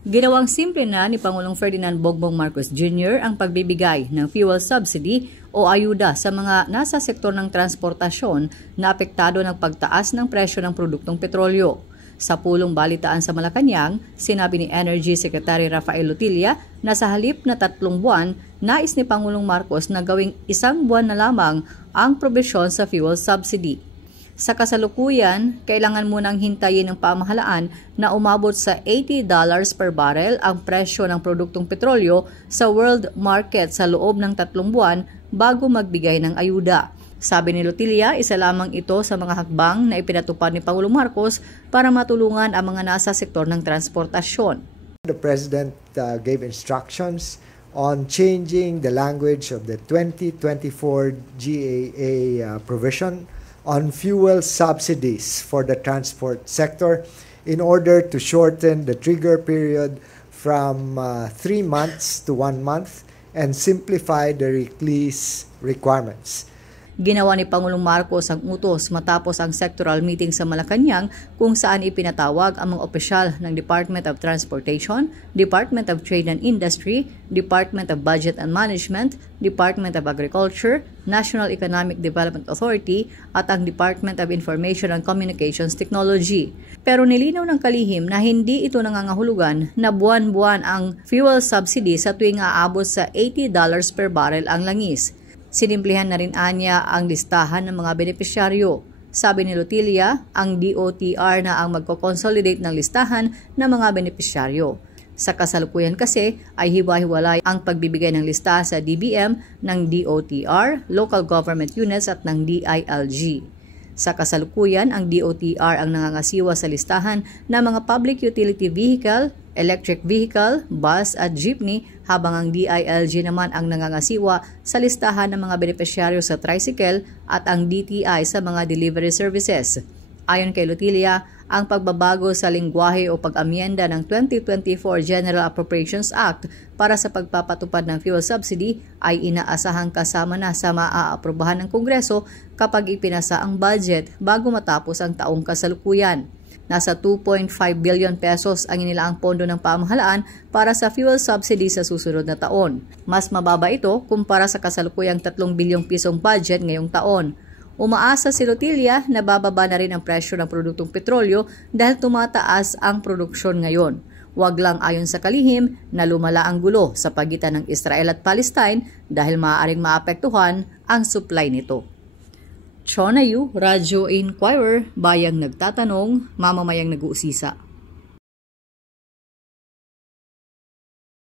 Ginawang simple na ni Pangulong Ferdinand Bongbong Marcos Jr. ang pagbibigay ng fuel subsidy o ayuda sa mga nasa sektor ng transportasyon na apektado ng pagtaas ng presyo ng produktong petrolyo. Sa pulong balitaan sa Malacanang, sinabi ni Energy Secretary Rafael Lutilla na sa halip na 3 buwan, nais ni Pangulong Marcos na gawing 1 buwan na lamang ang probisyon sa fuel subsidy. Sa kasalukuyan, kailangan munang hintayin ng pamahalaan na umabot sa $80 per barrel ang presyo ng produktong petrolyo sa world market sa loob ng 3 buwan bago magbigay ng ayuda. Sabi ni Lutilla, isa lamang ito sa mga hakbang na ipinatupad ni Pangulong Marcos para matulungan ang mga nasa sektor ng transportasyon. The President gave instructions on changing the language of the 2024 GAA provision on fuel subsidies for the transport sector in order to shorten the trigger period from 3 months to 1 month and simplify the release requirements. Ginawa ni Pangulong Marcos ang utos matapos ang sectoral meeting sa Malacanang kung saan ipinatawag ang mga opisyal ng Department of Transportation, Department of Trade and Industry, Department of Budget and Management, Department of Agriculture, National Economic Development Authority at ang Department of Information and Communications Technology. Pero nilinaw ng kalihim na hindi ito nangangahulugan na buwan-buwan ang fuel subsidy sa tuwing aabot sa $80 per barrel ang langis. Sinimplihan na rin anya ang listahan ng mga benepisyaryo. Sabi ni Lutilla, ang DOTR na ang magko-consolidate ng listahan ng mga benepisyaryo. Sa kasalukuyan kasi ay hiwa-hiwalay ang pagbibigay ng lista sa DBM, ng DOTR, local government units at ng DILG. Sa kasalukuyan, ang DOTR ang nangangasiwa sa listahan ng mga public utility vehicle, electric vehicle, bus at jeepney, habang ang DILG naman ang nangangasiwa sa listahan ng mga benepisyaryo sa tricycle at ang DTI sa mga delivery services. Ayon kay Lutilla, ang pagbabago sa lengguwahe o pag-amyenda ng 2024 General Appropriations Act para sa pagpapatupad ng fuel subsidy ay inaasahang kasama na sa maaaprubahan ng Kongreso kapag ipinasa ang budget bago matapos ang taong kasalukuyan. Nasa 2.5 billion pesos ang inilaang pondo ng pamahalaan para sa fuel subsidy sa susunod na taon. Mas mababa ito kumpara sa kasalukuyang 3 bilyong pisong budget ngayong taon. Umaasa si Lutilla na bababa na rin ang presyo ng produktong petrolyo dahil tumataas ang produksyon ngayon. Huwag lang ayon sa kalihim na lumala ang gulo sa pagitan ng Israel at Palestine dahil maaaring maapektuhan ang supply nito. Chona Yu, Radyo Inquirer, bayang nagtatanong, mamamayang nag-uusisa.